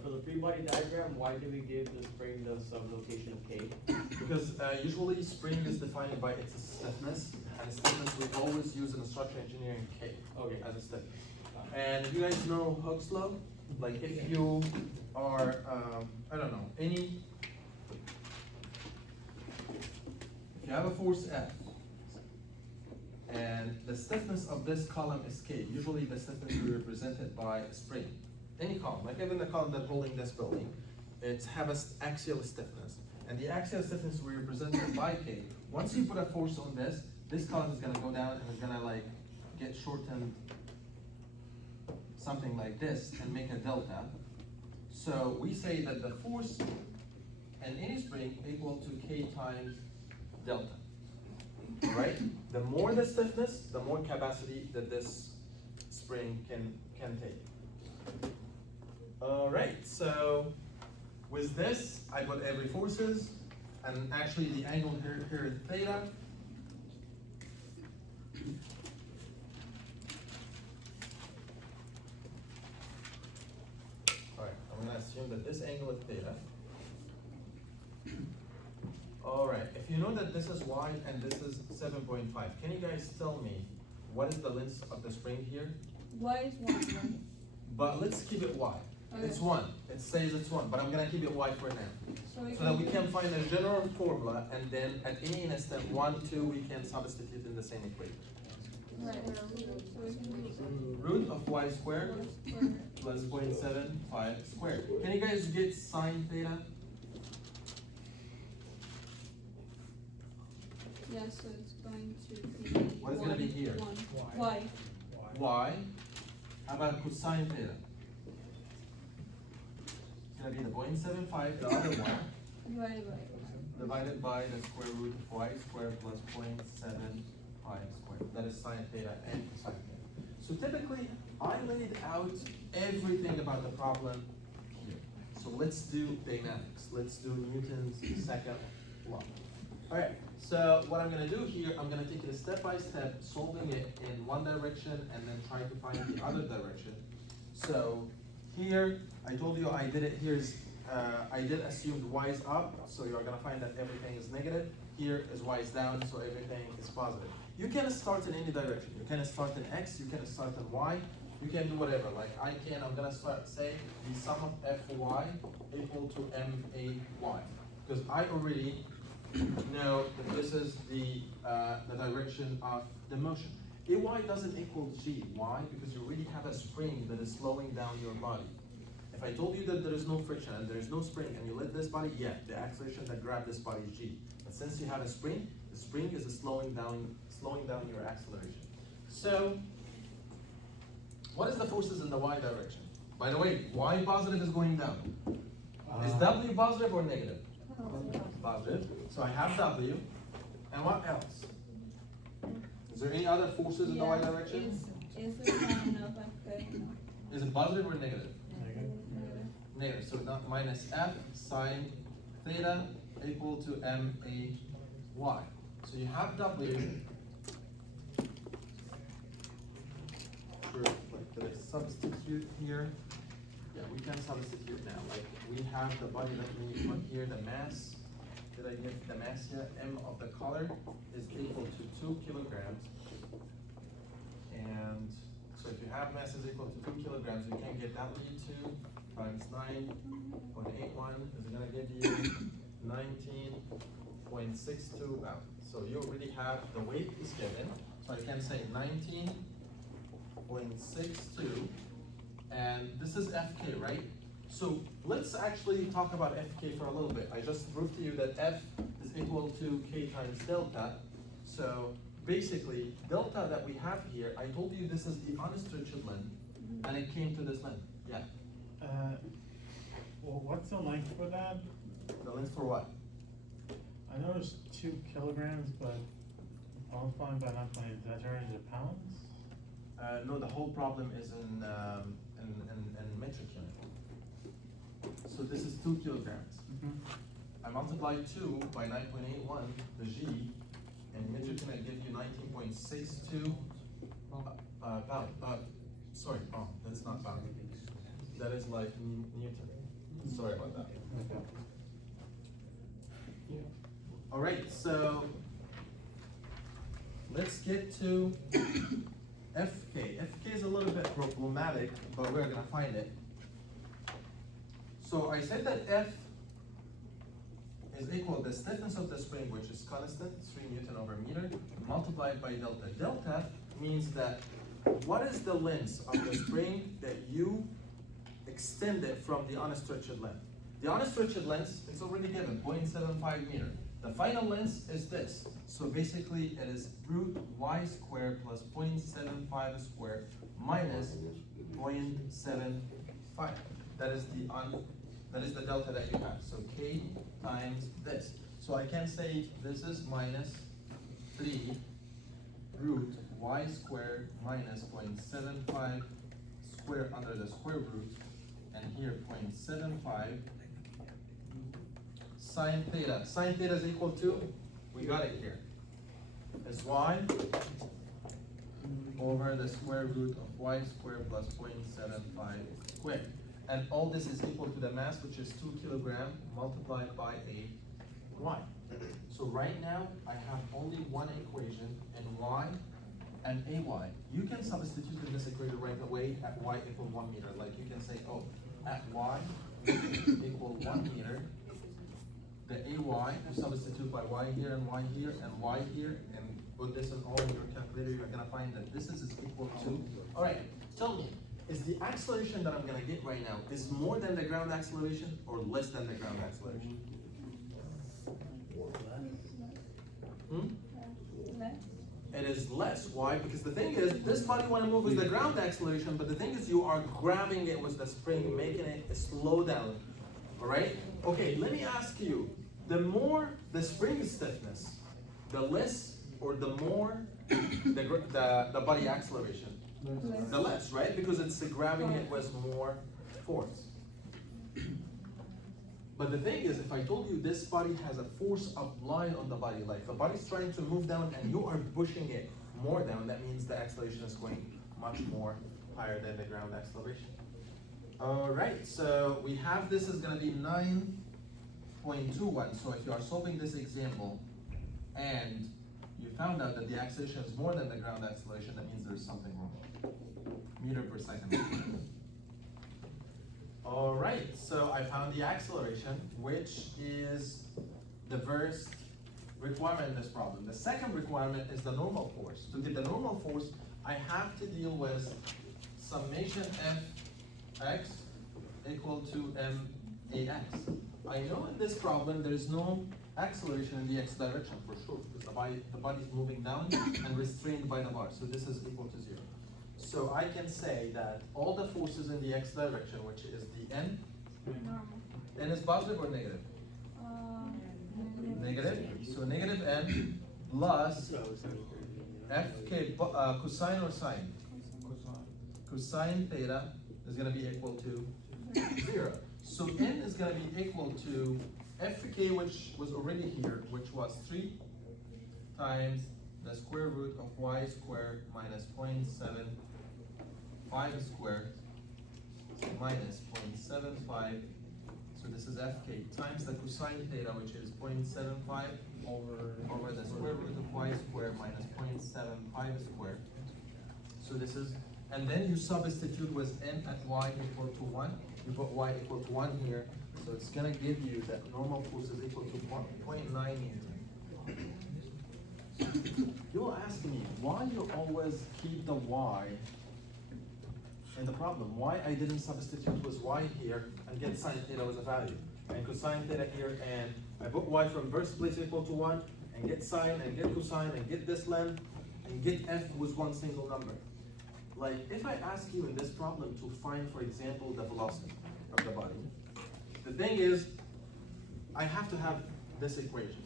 For the free body diagram, why do we give the spring the sublocation of K? Because usually spring is defined by its stiffness, and stiffness we always use in structural engineering K Okay. as a stiffness. And you guys know Hooke's law? Like if you are, I don't know, if you have a force F, and the stiffness of this column is K, usually the stiffness is represented by a spring. Any column, like even the column that's holding this building, have an axial stiffness. And the axial stiffness we represented by K. Once you put a force on this column is gonna go down and it's gonna like get shortened something like this and make a delta. So we say that the force in any spring equal to K times delta, right? The more the stiffness, the more capacity that this spring can take. All right, so with this, I got every forces, and actually the angle here is theta. All right, I'm gonna assume that this angle is theta. All right, if you know that this is y and this is 7.5, can you guys tell me what is the length of the spring here? Y is 1, right? But let's keep it y. It's Okay. 1. It says it's 1, but I'm gonna keep it y for now. So we So that we do- can find a general formula, and then at any instant, 1, 2, we can substitute in the same equation. Right, so we can do Root of y squared square. plus 0.75 squared. Can you guys get sine theta? Yeah, so it's going to be. What is gonna be here? 1. Y. Y. Y. How about cosine theta? It's gonna be the 0.75, the other one, Divided by. divided by the square root of y squared plus 0.75 squared. That is sine theta and cosine theta. So typically, I laid out everything about the problem here. So let's do dynamics. Let's do Newton's second law. All right, so what I'm gonna do here, I'm gonna take it step by step, solving it in one direction and then trying to find the other direction. So here, I told you I did it, I did assume y is up, so you're gonna find that everything is negative. Here is y is down, so everything is positive. You can start in any direction. You can start in x, you can start in y, you can do whatever. Like I'm gonna start say the sum of fy equal to may, because I already know that this is the direction of the motion. Ay doesn't equal g. Why? Because you already have a spring that is slowing down your body. If I told you that there is no friction and there is no spring and you let this body, yeah, the acceleration that grabbed this body is g. But since you have a spring, the spring is slowing down your acceleration. So, what is the forces in the y direction? By the way, y positive is going down. Is w positive or negative? Positive. So I have W. And what else? Is there any other forces in the y direction? Is there not enough FK? Is it positive or negative? Negative. Negative. So not minus F sine theta equal to MAY. So you have W. Sure, like did I substitute here? Yeah, we can substitute now. Like we have the body, let me put here the mass. Did I get the mass here? M of the color is equal to 2 kilograms. And so if you have mass is equal to 2 kilograms, you can get W2 times 9.81 is gonna give you 19.62 pounds. So you already have the weight is given. So I can say 19.62, and this is FK, right? So let's actually talk about FK for a little bit. I just proved to you that F is equal to K times delta. So basically, delta that we have here, I told you this is the unstretched length, and it came to this length. Yeah. Well, what's the length for that? The length for what? I noticed 2 kilograms, but multiplying by 9.8, that turn into pounds? No, the whole problem is in metric unit. So this is 2 kilograms. I multiply 2 by 9.81, the G, and metric unit gives you 19.62 pound. Sorry, that's not pound. That is like Newton. Sorry about that. Okay. All right, so let's get to FK. FK is a little bit problematic, but we're gonna find it. So I said that F is equal to the stiffness of the spring, which is constant, 3 Newton over meter, multiplied by delta. Delta means that what is the length of the spring that you extended from the unstretched length? The unrestricted length is already given, 0.75 meter. The final length is this. So basically it is root y squared plus 0.75 squared minus 0.75. That is the delta that you have. So k times this. So I can say this is minus 3 root y squared minus 0.75 squared under the square root, and here 0.75 sine theta. Sine theta is equal to, we got it here, is y over the square root of y squared plus 0.75 squared. And all this is equal to the mass, which is 2 kilograms multiplied by a y. So right now, I have only one equation in y and ay. You can substitute in this equation right away at y equal 1 meter. Like you can say, oh, at y equal 1 meter, the ay, you substitute by y here and y here, and put this in all your calculator, you're gonna find that this is equal to, all right, tell me, is the acceleration that I'm gonna get right now is more than the ground acceleration or less than the ground acceleration? Less. It is less. Why? Because the thing is, this body when it moves is the ground acceleration, but the thing is you are grabbing it with the spring, making it slow down. Alright? Okay, let me ask you, the more the spring stiffness, the less or the more the body acceleration? Less. The less, right? Because it's grabbing it with more force. But the thing is, if I told you this body has a force applied on the body, like the body's trying to move down and you are pushing it more down, that means the acceleration is going much more higher than the ground acceleration. Alright, so we have this is going to be 9.21. So if you are solving this example and you found out that the acceleration is more than the ground acceleration, that means there's something wrong. Meter per second. Alright, so I found the acceleration, which is the first requirement in this problem. The second requirement is the normal force. To get the normal force, I have to deal with summation fx equal to max. I know in this problem there is no acceleration in the x direction for sure, because the body is moving down and restrained by the bar, so this is equal to 0. So I can say that all the forces in the x direction, which is the n, Normal. n is positive or negative? Negative. So negative n plus fk, cosine or sine? Cosine theta is going to be equal to 0. So n is going to be equal to fk, which was already here, which was 3 times the square root of y squared minus 0.75 squared minus 0.75. So this is fk times the cosine theta, which is 0.75 over the square root of y squared minus 0.75 squared. So this is, and then you substitute with n at y equal to 1. You put y equal to 1 here, so it's gonna give you that normal force is equal to 0.9 newton. You will ask me, why you always keep the y in the problem? Why I didn't substitute with y here and get sine theta as a value? And cosine theta here, and I put y from first place equal to 1, and get sine, and get cosine, and get this length, and get f with one single number. Like, if I ask you in this problem to find, for example, the velocity of the body, the thing is, I have to have this equation.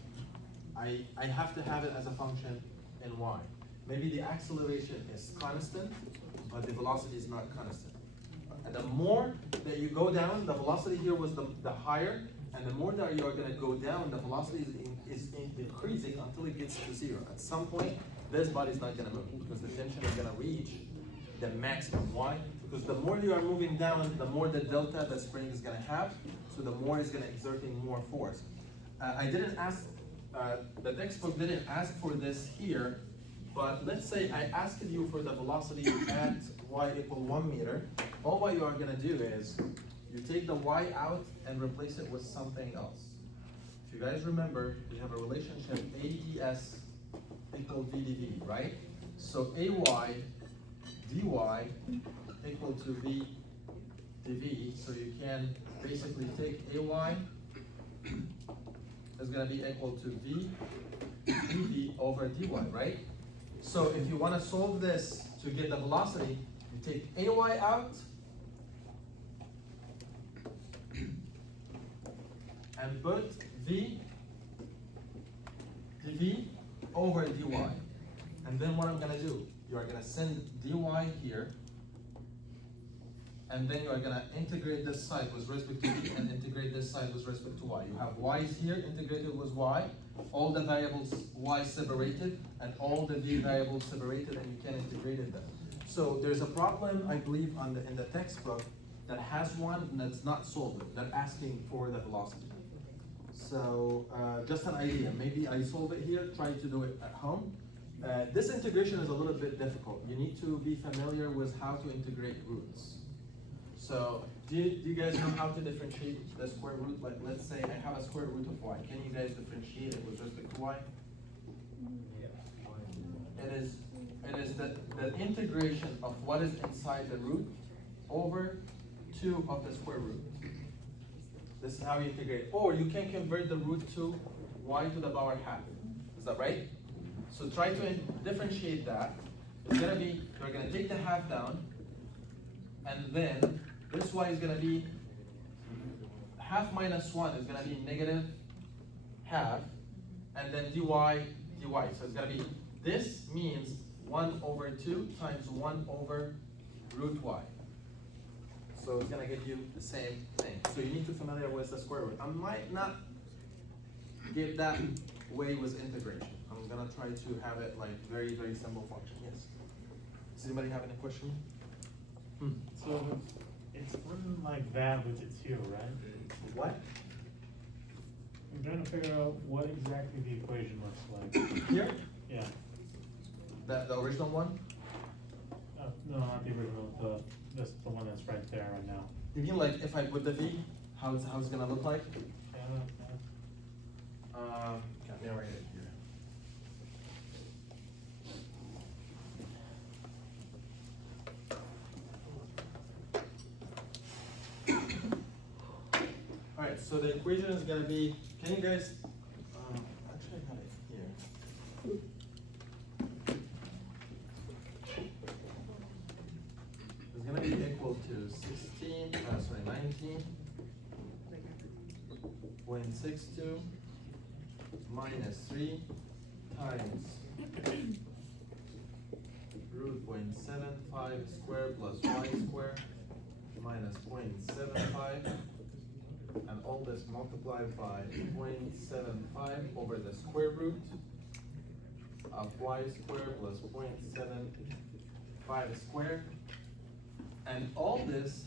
I have to have it as a function in y. Maybe the acceleration is constant, but the velocity is not constant. And the more that you go down, the velocity here was the higher, and the more that you are going to go down, the velocity is increasing until it gets to 0. At some point, this body is not going to move because the tension is going to reach the maximum. Why? Because the more you are moving down, the more the delta the spring is going to have, so the more it's going to exerting more force. I didn't ask, the textbook didn't ask for this here, but let's say I asked you for the velocity at y equal 1 meter. All what you are going to do is, you take the y out and replace it with something else. If you guys remember, we have a relationship AES equal VdV, right? So AY dy equal to V dv, so you can basically take ay is gonna be equal to v dv over dy, right? So if you wanna solve this to get the velocity, you take ay out and put v dv over dy. And then what I'm gonna do, you are gonna send dy here, and then you are gonna integrate this side with respect to v and integrate this side with respect to y. You have y's here integrated with y, all the variables y separated, and all the v variables separated, and you can integrate them. So there's a problem, I believe, in the textbook that has one and that's not solved. They're asking for the velocity. So just an idea, maybe I solve it here, try to do it at home. This integration is a little bit difficult. You need to be familiar with how to integrate roots. So do you guys know how to differentiate the square root? Like, let's say I have a square root of y. Can you guys differentiate it with respect to y? It is the integration of what is inside the root over 2 of the square root. This is how you integrate. Or you can convert the root to y to the power half. Is that right? So try to differentiate that. It's gonna be, you're gonna take the half down, and then this y is gonna be half minus 1 is gonna be negative half, and then dy, dy. So it's gonna be, this means 1 over 2 times 1 over root y. So it's gonna give you the same thing. So you need to familiar with the square root. I might not give that way with integration. I'm gonna try to have it like very, very simple function. Yes. Does anybody have any question? So it's written like that with its here, right? What? I'm trying to figure out what exactly the equation looks like. Here? Yeah, The original one? no, not the original, the one that's right there right now. You mean like if I put the v, how it's gonna look like? Let me write it here. Alright, so the equation is gonna be, can you guys, actually I got it here. It's gonna be equal to 19.62 minus 3 times root 0.75 squared plus y squared minus 0.75, and all this multiplied by 0.75 over the square root of y squared plus 0.75 squared, and all this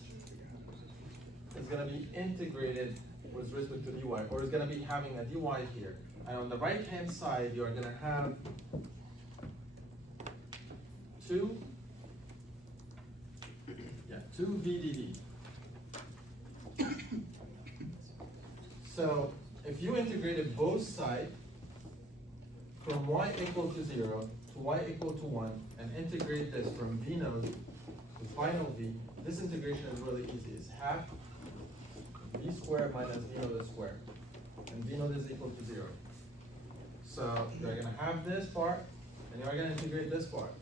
is gonna be integrated with respect to dy, or is gonna be having a dy here. And on the right hand side, you're gonna have 2 VDD. So if you integrated both sides from y equal to 0 to y equal to 1, and integrate this from v node to final v, this integration is really easy. It's half v squared minus v node squared, and v node is equal to 0. So you're gonna have this part, and you're gonna integrate this part.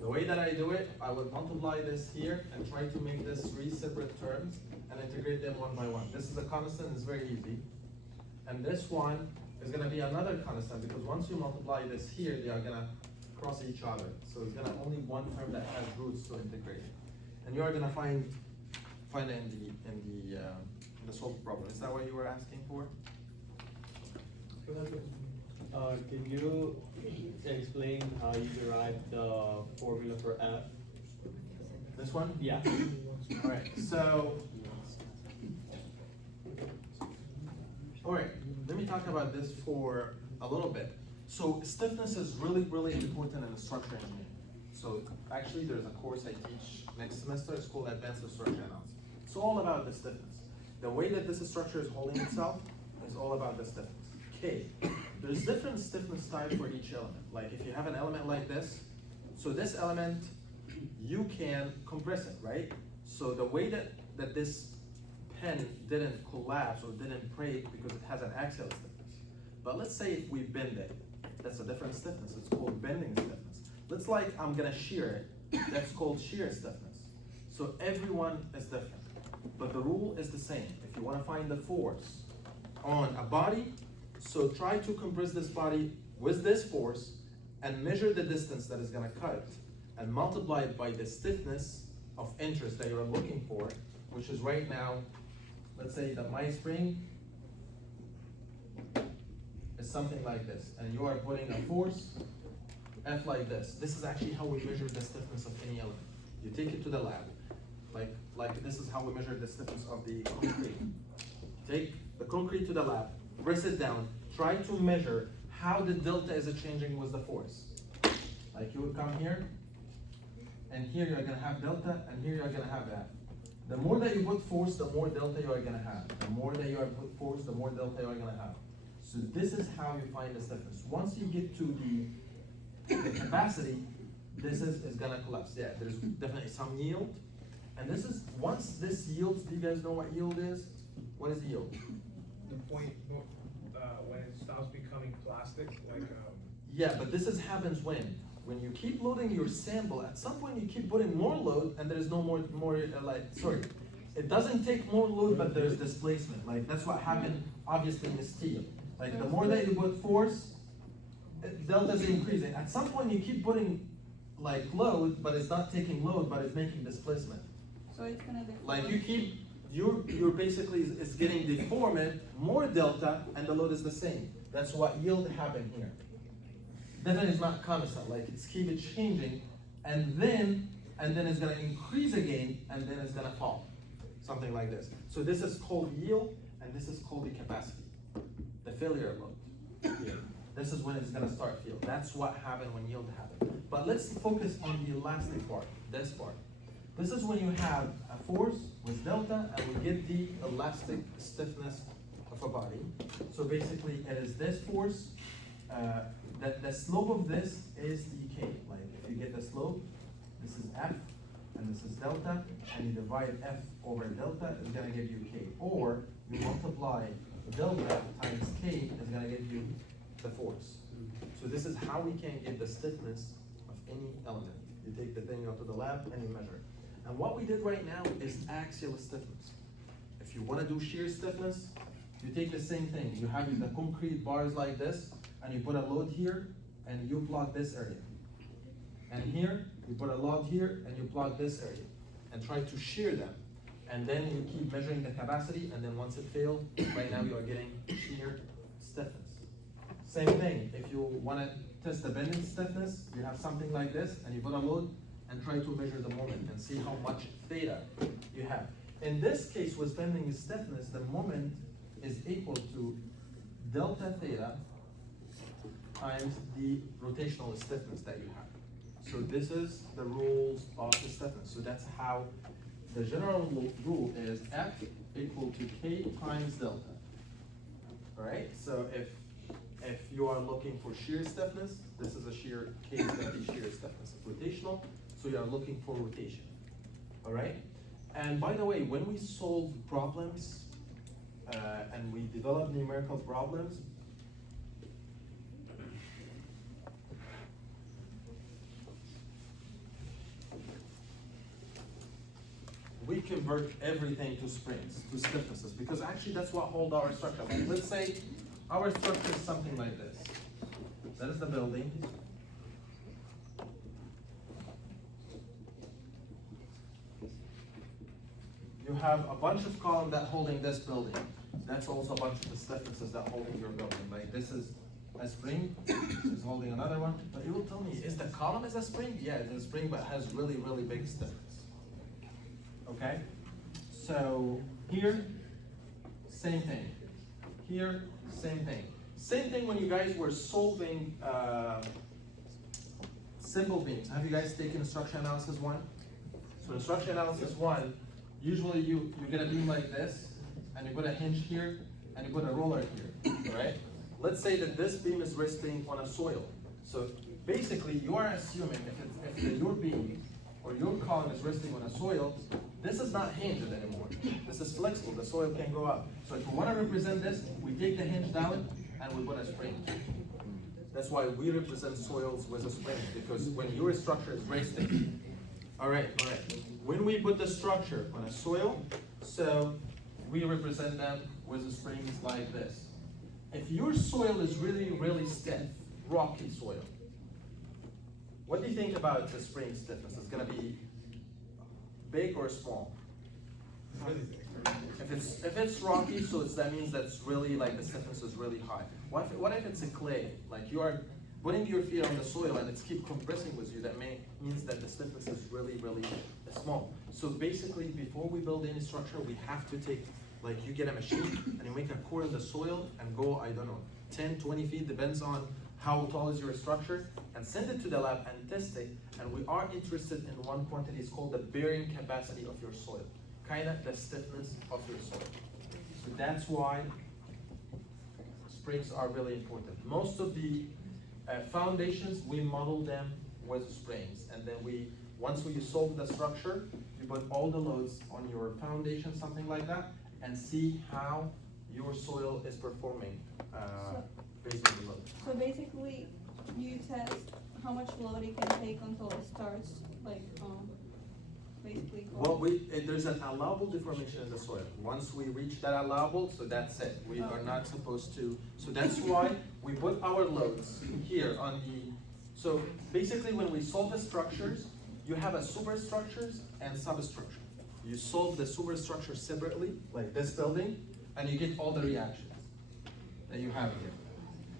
The way that I do it, I would multiply this here and try to make this 3 separate terms and integrate them one by one. This is a constant, it's very easy. And this one is gonna be another constant, because once you multiply this here, they are gonna cross each other. So it's gonna only one term that has roots to integrate. And you are gonna find it in the solved problem. Is that what you were asking for? Can you explain how you derived the formula for F? This one? Yeah. Alright, so, alright, let me talk about this for a little bit. So stiffness is really, really important in structural engineering. So actually there's a course I teach next semester, it's called Advanced Structure Analysis. It's all about the stiffness. The way that this structure is holding itself is all about the stiffness. Okay, there's different stiffness type for each element. Like if you have an element like this, so this element, you can compress it, right? So the way that that this pen didn't collapse or didn't break because it has an axial stiffness. But let's say if we bend it, that's a different stiffness. It's called bending stiffness. Let's like I'm gonna shear it. That's called shear stiffness. So everyone is different, but the rule is the same. If you want to find the force on a body, so try to compress this body with this force and measure the distance that is gonna cut it and multiply it by the stiffness of interest that you're looking for, which is right now, let's say that my spring is something like this, and you are putting a force F like this. This is actually how we measure the stiffness of any element. You take it to the lab, like this is how we measure the stiffness of the concrete. Take the concrete to the lab, press it down, try to measure how the delta is changing with the force. Like you would come here, and here you're gonna have delta, and here you're gonna have that. The more that you put force, the more delta you are gonna have. The more that you are put force, the more delta you are gonna have. So this is how you find the stiffness. Once you get to the capacity, this is gonna collapse. Yeah, there's definitely some yield. And this is, once this yields, do you guys know what yield is? What is yield? The point, when it stops becoming plastic, like, Yeah, but this happens when you keep loading your sample, at some point you keep putting more load and there's no more it doesn't take more load, but there's displacement. Like that's what happened obviously in the steel. Like the more that you put force, delta is increasing. At some point you keep putting like load, but it's not taking load, but it's making displacement. So it's gonna deform. Like you keep, you're basically is getting deformed, more delta, and the load is the same. That's what yield happened here. Then it's not constant, like it's keep it changing, and then it's gonna increase again, and then it's gonna fall. Something like this. So this is called yield, and this is called the capacity. The failure load. Here. This is when it's gonna start fail. That's what happened when yield happened. But let's focus on the elastic part, this part. This is when you have a force with delta, and we get the elastic stiffness of a body. So basically, it is this force. The slope of this is the K. Like if you get the slope, this is F, and this is delta, and you divide F over delta, it's gonna give you K. Or you multiply delta times K, is gonna give you the force. So this is how we can get the stiffness of any element. You take the thing out to the lab and you measure it. And what we did right now is axial stiffness. If you want to do shear stiffness, you take the same thing. You have the concrete bars like this, and you put a load here, and you plug this area. And here, you put a load here, and you plug this area. And try to shear them. And then you keep measuring the capacity, and then once it fails, right now you are getting shear stiffness. Same thing, if you want to test the bending stiffness, you have something like this, and you put a load, and try to measure the moment and see how much theta you have. In this case, with bending stiffness, the moment is equal to delta theta times the rotational stiffness that you have. So this is the rules of the stiffness. So that's how the general rule is F equal to K times delta. All right, so if you are looking for shear stiffness, this is a shear, K is gonna be shear stiffness. Rotational, so you are looking for rotation, all right? And by the way, when we solve problems and we develop numerical problems, we convert everything to springs, to stiffnesses, because actually that's what hold our structure. Like, let's say our structure is something like this. That is the building. You have a bunch of columns that holding this building. That's also a bunch of the stiffnesses that holding your building. Like this is a spring, this is holding another one. But you will tell me, is the column is a spring? Yeah, it's a spring, but has really, really big stiffness. Okay? So here, same thing. Here, same thing. Same thing when you guys were solving simple beams. Have you guys taken structure analysis 1? So in structure analysis 1, usually you get a beam like this, and you put a hinge here, and you put a roller here, all right? Let's say that this beam is resting on a soil. So basically, you are assuming if your beam or your column is resting on a soil, This is not hinged anymore. This is flexible, the soil can go up. So if we want to represent this, we take the hinge down and we put a spring. That's why we represent soils with a spring, because when your structure is resting. All right. When we put the structure on a soil, so we represent them with the springs like this. If your soil is really, really stiff, rocky soil, what do you think about the spring stiffness? It's gonna be big or small? If it's rocky, so that means that's really like the stiffness is really high. What if it's a clay? Like you are putting your feet on the soil and it's keep compressing with you, that means that the stiffness is really, really small. So basically, before we build any structure, we have to take, like you get a machine and you make a core in the soil and go, I don't know, 10, 20 feet, depends on how tall is your structure, and send it to the lab and test it. And we are interested in one quantity, it's called the bearing capacity of your soil, kind of the stiffness of your soil. So that's why springs are really important. Most of the foundations, we model them with springs, and then once we solve the structure, you put all the loads on your foundation, something like that, and see how your soil is performing based on the load. So basically, you test how much load it can take until it starts, like, basically. Well, there's an allowable deformation in the soil. Once we reach that allowable, so that's it. We are not supposed to, so that's why we put our loads here on the, so basically when we solve the structures, you have a superstructures and substructure. You solve the superstructure separately, like this building, and you get all the reactions that you have here.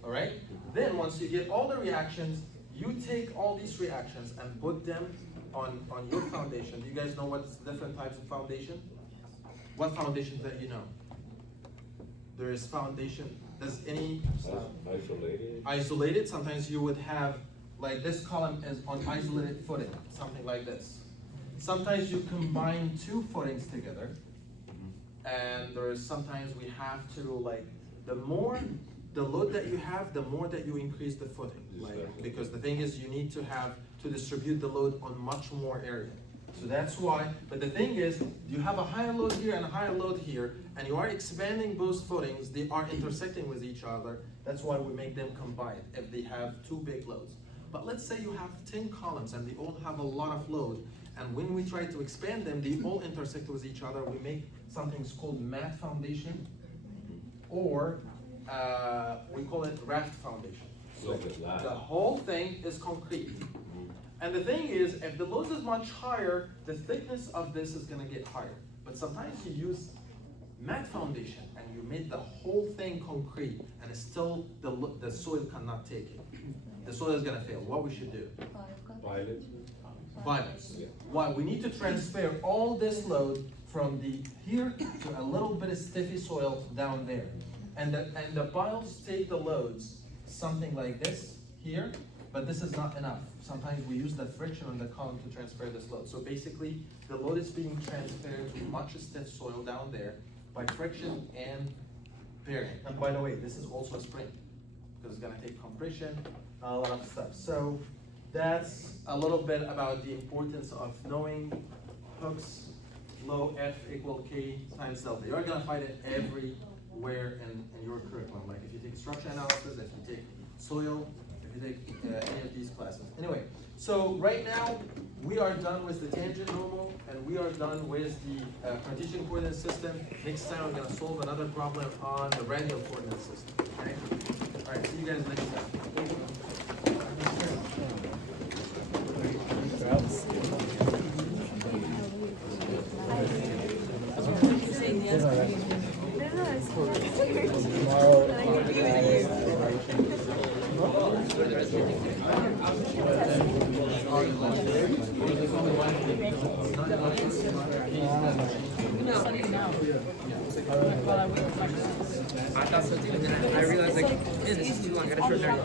All right? Then once you get all the reactions, you take all these reactions and put them on your foundation. Do you guys know what's different types of foundation? What foundations that you know? There is foundation, does any Isolated. isolated, sometimes you would have, like this column is on isolated footing, something like this. Sometimes you combine two footings together, and there is sometimes we have to, like, the more the load that you have, the more that you increase the footing, like, because the thing is you need to have to distribute the load on much more area. So that's why, but the thing is, you have a higher load here and a higher load here, and you are expanding both footings, they are intersecting with each other. That's why we make them combined if they have two big loads. But let's say you have 10 columns and they all have a lot of load, and when we try to expand them, they all intersect with each other. We make something called mat foundation, or we call it raft foundation. So the whole thing is concrete. And the thing is, if the load is much higher, the thickness of this is gonna get higher. But sometimes you use mat foundation and you made the whole thing concrete, and it's still the soil cannot take it. The soil is gonna fail. What we should do? Violence. Why? We need to transfer all this load from here to a little bit of stiffy soil down there. And the piles take the loads, something like this here, but this is not enough. Sometimes we use the friction on the column to transfer this load. So basically, the load is being transferred to much stiff soil down there by friction and bearing. And by the way, this is also a spring, because it's gonna take compression, a lot of stuff. So that's a little bit about the importance of knowing hooks, low F equal K times delta. You're gonna find it everywhere in your curriculum. Like if you take structure analysis, if you take soil, if you take any of these classes. Anyway, so right now we are done with the tangent normal, and we are done with the Cartesian coordinate system. Next time we're gonna solve another problem on the radial coordinate system. Okay? All right, see you guys next time. I thought so too, and then I realized like, man, this is too long, I gotta shorten it.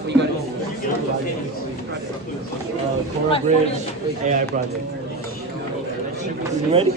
What you got? Core Bridge AI project. You ready?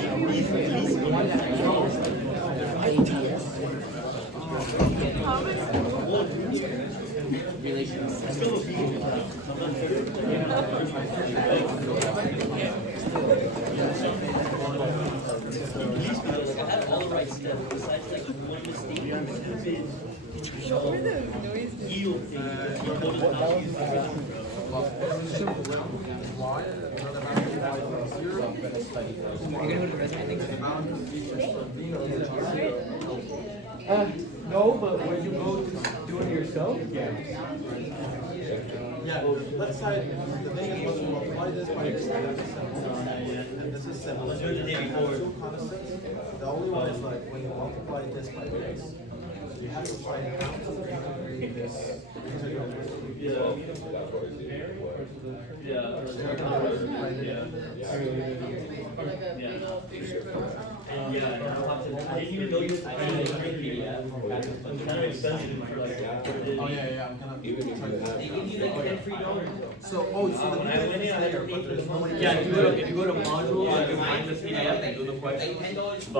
No, but when you go to do it yourself, yeah. Yeah, let's say, the thing is, let's multiply this by x, and this is simple. So you have two constants. The only one is like, when you multiply this by x, you have to find out this. Oh, yeah, I'm gonna. They give you like $10 free. So, so the PDF is there, but there's no way. Yeah, if you go to modules, you can find the PDF and do the question. $10.